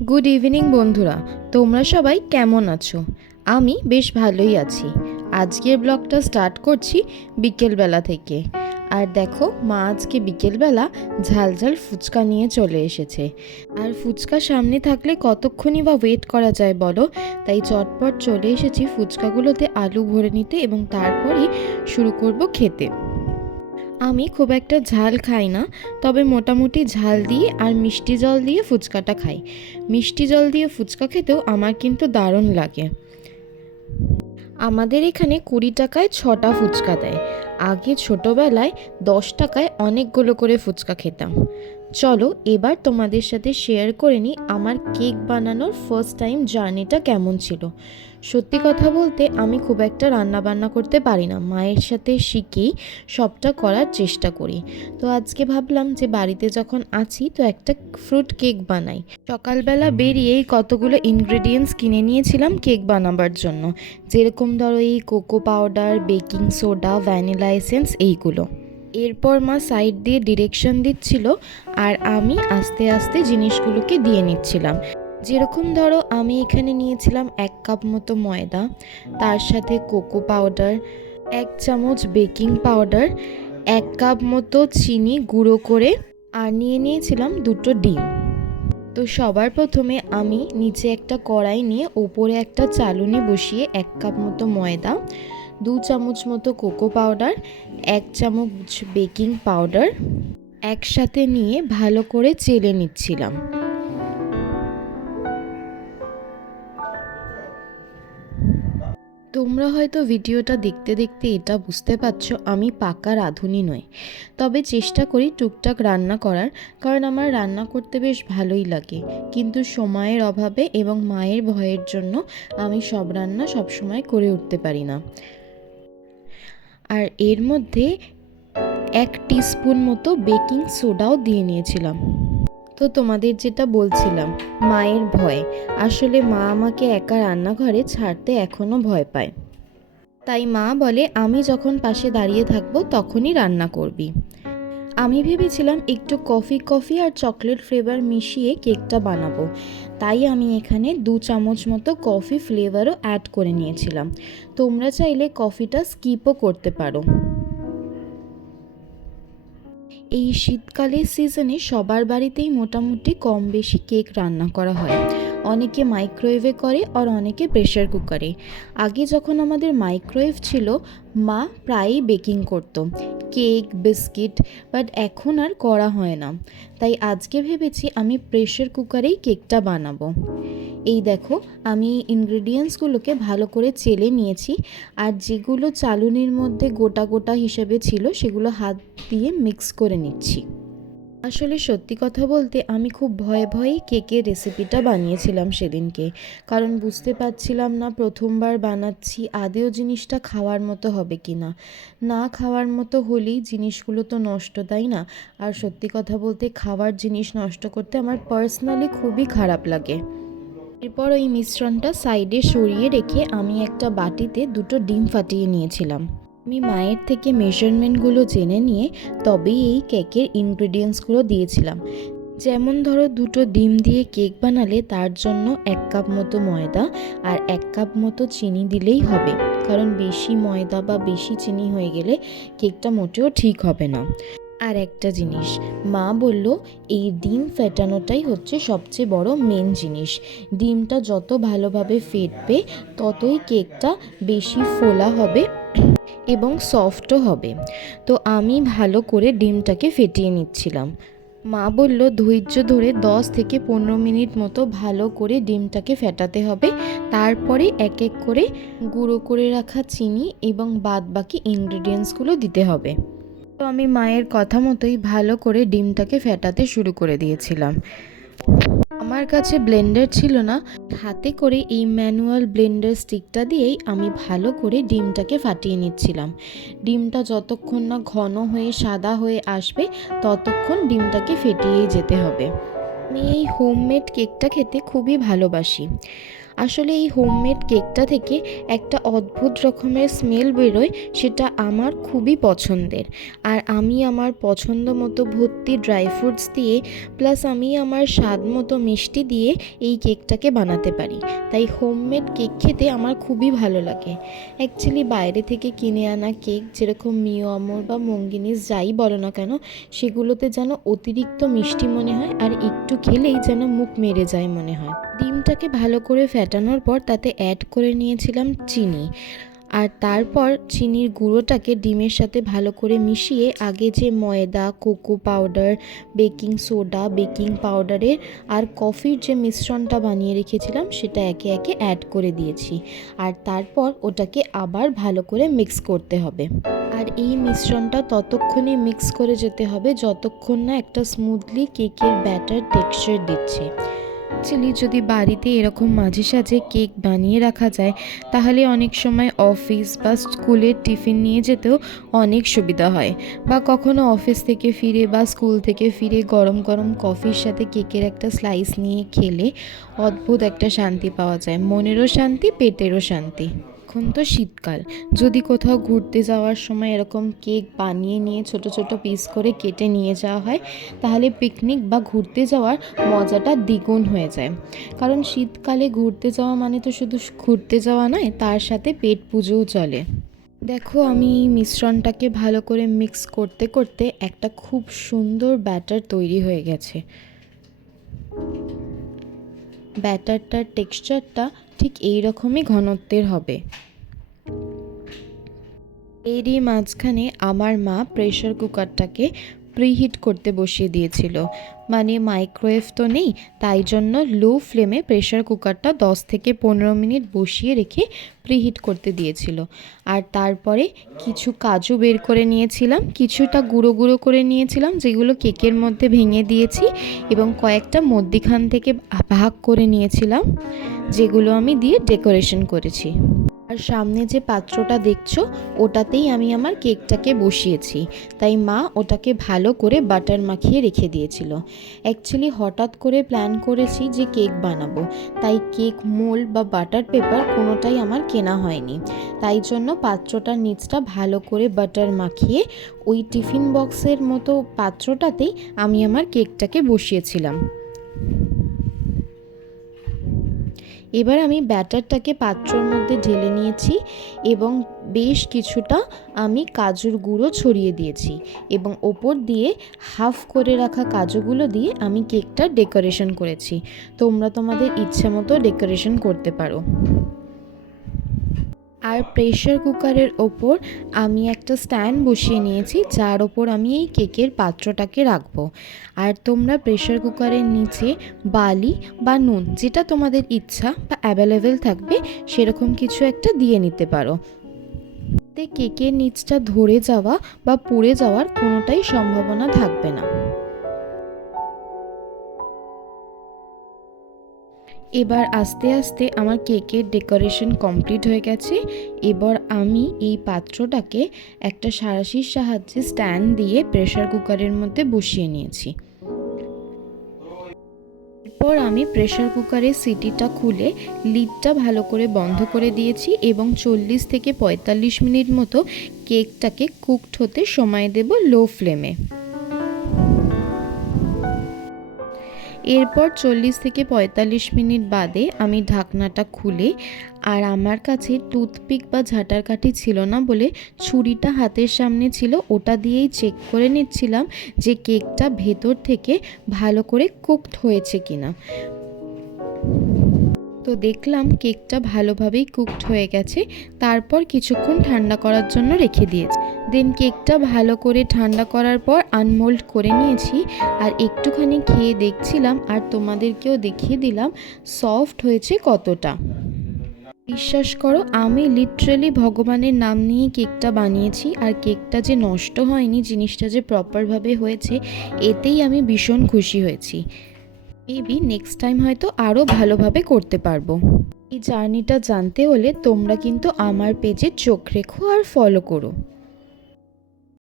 Good evening বন্ধুরা, তোমরা সবাই কেমন আছো? আমি বেশ ভালোই আছি। আজকের ব্লগটা স্টার্ট করছি বিকেলবেলা থেকে। আর দেখো, মা আজকে বিকেলবেলা ঝাল ঝাল ফুচকা নিয়ে চলে এসেছে। আর ফুচকা সামনে থাকলে কতক্ষণই বা ওয়েট করা যায় বলো? তাই চটপট চলে এসেছি ফুচকাগুলোতে আলু ভরে নিতে এবং তারপরেই শুরু করব খেতে। আমি খুব একটা ঝাল খাই না, তবে মোটামুটি ঝাল দিয়ে আর মিষ্টি জল দিয়ে ফুচকাটা খাই। মিষ্টি জল দিয়ে ফুচকা খেতেও আমার কিন্তু দারুণ লাগে। আমাদের এখানে 20 টাকায় 6টা ফুচকা দেয়। আগে ছোটোবেলায় 10 টাকায় অনেকগুলো করে ফুচকা খেতাম। চলো এবার তোমাদের সাথে শেয়ার করে নিই আমার কেক বানানোর ফার্স্ট টাইম জার্নিটা কেমন ছিল। সত্যি কথা বলতে আমি খুব একটা রান্না বান্না করতে পারি না, মায়ের সাথে শিখেই সবটা করার চেষ্টা করি। তো আজকে ভাবলাম যে বাড়িতে যখন আছি তো একটা ফ্রুট কেক বানাই। সকালবেলা বেরিয়েই কতগুলো ইনগ্রেডিয়েন্টস কিনে নিয়েছিলাম কেক বানাবার জন্য, যেরকম ধরো এই cocoa powder, baking soda, vanilla essence এইগুলো। এরপর মা সাইড দিয়ে ডিরেকশন দিচ্ছিল আর আমি আস্তে আস্তে জিনিসগুলোকে দিয়ে নিচ্ছিলাম। যেরকম ধরো আমি এখানে নিয়েছিলাম 1 কাপ মতো ময়দা, তার সাথে কোকো পাউডার, 1 চামচ বেকিং পাউডার, 1 কাপ মতো চিনি গুঁড়ো করে, আর নিয়েছিলাম 2টো ডিম। তো সবার প্রথমে আমি নিচে একটা কড়াই নিয়ে ওপরে একটা চালুনি বসিয়ে 1 কাপ মতো ময়দা, 2 চামচ মতো কোকো পাউডার, 1 চামচ বেকিং পাউডার একসাথে নিয়ে ভালো করে চেলে নিচ্ছিলাম। তোমরা হয়তো ভিডিওটা দেখতে দেখতে এটা বুঝতে পারছো আমি পাকা রাঁধুনি নই, তবে চেষ্টা করি টুকটাক রান্না করার, কারণ আমার রান্না করতে বেশ ভালোই লাগে। কিন্তু সময়ের অভাবে এবং মায়ের ভয়ের জন্য আমি সব রান্না সবসময় করে উঠতে পারি না। আর এর মধ্যে 1 টিস্পুন মতো বেকিং সোডাও দিয়ে নিয়েছিলাম। তো তোমাদের যেটা বলছিলাম, মায়ের ভয়। আসলে মা আমাকে একা রান্নাঘরে ছাড়তে এখনও ভয় পায়। তাই মা বলে আমি যখন পাশে দাঁড়িয়ে থাকবো তখনই রান্না করবি। আমি ভেবেছিলাম একটু কফি আর চকলেট ফ্লেভার মিশিয়ে কেকটা বানাবো, তাই আমি এখানে 2 চামচ মতো কফি ফ্লেভারও অ্যাড করে নিয়েছিলাম। তোমরা চাইলে কফিটা স্কিপও করতে পারো। এই শীতকালের সিজনে সবার বাড়িতেই মোটামুটি কম বেশি কেক রান্না করা হয়। অনেকে মাইক্রোওয়েভে করে আর অনেকে প্রেশার কুকারে। আগে যখন আমাদের মাইক্রোওয়েভ ছিল, মা প্রায়ই বেকিং করতো কেক, বিস্কিট, বাট এখন আর করা হয় না। তাই আজকে ভেবেছি আমি প্রেশার কুকারেই কেকটা বানাবো। এই দেখো, আমি ইনগ্রেডিয়েন্টসগুলোকে ভালো করে চেলে নিয়েছি, আর যেগুলো চালুনির মধ্যে গোটা গোটা হিসেবে ছিল সেগুলো হাত দিয়ে মিক্স করে নিচ্ছি। আসলে সত্যি কথা বলতে আমি খুব ভয়ে ভয়েই কেকের রেসিপিটা বানিয়েছিলাম সেদিনকে, কারণ বুঝতে পারছিলাম না প্রথমবার বানাচ্ছি আদেও জিনিসটা খাওয়ার মতো হবে কি না। না খাওয়ার মতো হলেই জিনিসগুলো তো নষ্ট, তাই না? আর সত্যি কথা বলতে খাওয়ার জিনিস নষ্ট করতে আমার পার্সোনালি খুবই খারাপ লাগে। এরপর ওই মিশ্রণটা সাইডে সরিয়ে রেখে আমি একটা বাটিতে 2টো ডিম ফাটিয়ে নিয়েছিলাম। আমি মায়ের থেকে মেজারমেন্টগুলো জেনে নিয়ে তবেই এই কেকের ইনগ্রেডিয়েন্টসগুলো দিয়েছিলাম। যেমন ধরো 2টো ডিম দিয়ে কেক বানালে তার জন্য 1 কাপ মতো ময়দা আর 1 কাপ মতো চিনি দিলেই হবে, কারণ বেশি ময়দা বা বেশি চিনি হয়ে গেলে কেকটা মোটেও ঠিক হবে না। আর একটা জিনিস, মা বলল এই ডিম ফেটানোটাই হচ্ছে সবচেয়ে বড় মেন জিনিস। ডিমটা যত ভালোভাবে ফেটবে ততই কেকটা বেশি ফোলা হবে এবং সফটও হবে। তো আমি ভালো করে ডিমটাকে ফেটিয়ে নিচ্ছিলাম। মা বলল ধৈর্য ধরে 10 থেকে 15 মিনিট মতো ভালো করে ডিমটাকে ফেটাতে হবে, তারপরে এক এক করে গুঁড়ো করে রাখা চিনি এবং বাদ বাকি ইনগ্রেডিয়েন্টসগুলো দিতে হবে। তো আমি মায়ের কথা মতোই ভালো করে ডিমটাকে ফেটাতে শুরু করে দিয়েছিলাম। আমার কাছে ব্লেন্ডার ছিল না, হাতে করে এই ম্যানুয়াল ব্লেন্ডার স্টিকটা দিয়েই আমি ভালো করে ডিমটাকে ফাটিয়ে নিচ্ছিলাম। ডিমটা যতক্ষণ না ঘন হয়ে সাদা হয়ে আসবে ততক্ষণ ডিমটাকে ফেটিয়েই যেতে হবে। আমি এই হোমমেড কেকটা খেতে খুবই ভালোবাসি। আসলে এই হোমমেড কেকটা থেকে একটা অদ্ভুত রকমের স্মেল বেরোয়, সেটা আমার খুবই পছন্দের। আর আমি আমার পছন্দ মতো ভর্তি ড্রাই ফ্রুটস দিয়ে প্লাস আমি আমার স্বাদ মতো মিষ্টি দিয়ে এই কেকটাকে বানাতে পারি। তাই হোমমেড কেক খেতে আমার খুবই ভালো লাগে। অ্যাকচুয়ালি বাইরে থেকে কিনে আনা কেক যেরকম মিও আমর বা মঙ্গিনিস যাই বলো না কেন, সেগুলোতে যেন অতিরিক্ত মিষ্টি মনে হয় আর একটু খেলেই যেন মুখ মেরে যায় মনে হয়। ডিমটাকে ভালো করে ফেটানোর পর তাতে অ্যাড করে নিয়েছিলাম চিনি, আর তারপর চিনির গুঁড়োটাকে ডিমের সাথে ভালো করে মিশিয়ে আগে যে ময়দা, cocoa powder, baking soda, baking পাউডারের আর কফির যে মিশ্রণটা বানিয়ে রেখেছিলাম সেটা একে একে অ্যাড করে দিয়েছি। আর তারপর ওটাকে আবার ভালো করে মিক্স করতে হবে। আর এই মিশ্রণটা ততক্ষণই মিক্স করে যেতে হবে যতক্ষণ না একটা স্মুথলি কেকের ব্যাটার টেক্সচার দিচ্ছে। অ্যাকচুয়ালি যদি বাড়িতে এরকম মাঝে সাঝে কেক বানিয়ে রাখা যায় তাহলে অনেক সময় অফিস বা স্কুলের টিফিন নিয়ে যেতেও অনেক সুবিধা হয়। বা কখনো অফিস থেকে ফিরে বা স্কুল থেকে ফিরে গরম গরম কফির সাথে কেকের একটা স্লাইস নিয়ে খেলে অদ্ভুত একটা শান্তি পাওয়া যায়, মনেরও শান্তি, পেটেরও শান্তি। এখন তো শীতকাল, যদি কোথাও ঘুরতে যাওয়ার সময় এরকম কেক বানিয়ে নিয়ে ছোট ছোট পিস করে কেটে নিয়ে যাওয়া হয় তাহলে পিকনিক বা ঘুরতে যাওয়ার মজাটা দ্বিগুণ হয়ে যায়। কারণ শীতকালে ঘুরতে যাওয়া মানে তো শুধু ঘুরতে যাওয়া নয়, তার সাথে পেট পুজোও চলে। দেখো আমি এই মিশ্রণটাকে ভালো করে মিক্স করতে করতে একটা খুব সুন্দর ব্যাটার তৈরি হয়ে গেছে। ব্যাটারটার টেক্সচারটা ঠিক এই রকমই ঘনত্বের হবে। এরই মাঝখানে আমার মা প্রেশার কুকারটাকে প্রিহিট করতে বসিয়ে দিয়েছিল। মানে মাইক্রোওয়েভ তো নেই, তাই জন্য লো ফ্লেমে প্রেশার কুকারটা 10 থেকে 15 মিনিট বসিয়ে রেখে প্রিহিট করতে দিয়েছিল। আর তারপরে কিছু কাজু বের করে নিয়েছিলাম, কিছুটা গুঁড়ো গুঁড়ো করে নিয়েছিলাম যেগুলো কেকের মধ্যে ভেঙে দিয়েছি, এবং কয়েকটা মধ্যিখান থেকে ভাগ করে নিয়েছিলাম যেগুলো আমি দিয়ে ডেকোরেশন করেছি। আর সামনে যে পাত্রটা দেখছো ওটাতেই আমি আমার কেকটাকে বসিয়েছি, তাই মা ওটাকে ভালো করে বাটার মাখিয়ে রেখে দিয়েছিল। অ্যাকচুয়ালি হঠাৎ করে প্ল্যান করেছি যে কেক বানাবো, তাই কেক মোল্ড বা বাটার পেপার কোনোটাই আমার কেনা হয়নি। তাই জন্য পাত্রটার নিচটা ভালো করে বাটার মাখিয়ে ওই টিফিন বক্সের মতো পাত্রটাতেই আমি আমার কেকটাকে বসিয়েছিলাম। এবার আমি ব্যাটারটাকে পাত্রর মধ্যে ঢেলে নিয়েছি এবং বেশ কিছুটা আমি কাজুর গুঁড়ো ছড়িয়ে দিয়েছি, এবং ওপর দিয়ে হাফ করে রাখা কাজুগুলো দিয়ে আমি কেকটা ডেকোরেশন করেছি। তোমরা তোমাদের ইচ্ছা মতো ডেকোরেশন করতে পারো। আর প্রেশার কুকারের ওপর আমি একটা স্ট্যান্ড বসিয়ে নিয়েছি যার ওপর আমি এই কেকের পাত্রটাকে রাখবো। আর তোমরা প্রেশার কুকারের নিচে বালি বা নুন, যেটা তোমাদের ইচ্ছা বা অ্যাভেলেবেল থাকবে সেরকম কিছু একটা দিয়ে নিতে পারো। কেকের নিচটা ধরে যাওয়া বা পুড়ে যাওয়ার কোনোটাই সম্ভাবনা থাকবে না। এবার আস্তে আস্তে আমার কেকের ডেকোরেশন কমপ্লিট হয়ে গেছে। এবার আমি এই পাত্রটাকে একটা সাঁড়াশির সাহায্যে স্ট্যান্ড দিয়ে প্রেশার কুকারের মধ্যে বসিয়ে নিয়েছি। এরপর আমি প্রেশার কুকারের সিটিটা খুলে লিডটা ভালো করে বন্ধ করে দিয়েছি এবং 40 থেকে 45 মিনিট মতো কেকটাকে কুকড হতে সময় দেব লো ফ্লেমে। এরপর 40 থেকে 45 মিনিট বাদে আমি ঢাকনাটা খুলে, আর আমার কাছে টুথপিক বা ঝাঁটার কাঠি ছিল না বলে ছুরিটা হাতের সামনে ছিল, ওটা দিয়েই চেক করে নিচ্ছিলাম যে কেকটা ভেতর থেকে ভালো করে কুকড হয়েছে কিনা। তো দেখলাম কেকটা ভালোভাবেই কুকড হয়ে গেছে। তারপর কিছুক্ষণ ঠান্ডা করার জন্য রেখে দিয়েছি। দেন কেকটা ভালো করে ঠান্ডা করার পর আনমোল্ড করে নিয়েছি, আর একটুখানি খেয়ে দেখছিলাম আর তোমাদেরকেও দেখিয়ে দিলাম সফট হয়েছে কতটা। বিশ্বাস করো আমি লিটারেলি ভগবানের নাম নিয়ে কেকটা বানিয়েছি, আর কেকটা যে নষ্ট হয়নি, জিনিসটা যে প্রপারভাবে হয়েছে, এতেই আমি ভীষণ খুশি হয়েছি। মেবি নেক্সট টাইম হয়তো আরও ভালোভাবে করতে পারবো। এই জার্নিটা জানতে হলে তোমরা কিন্তু আমার পেজে চোখ রেখো আর ফলো করো।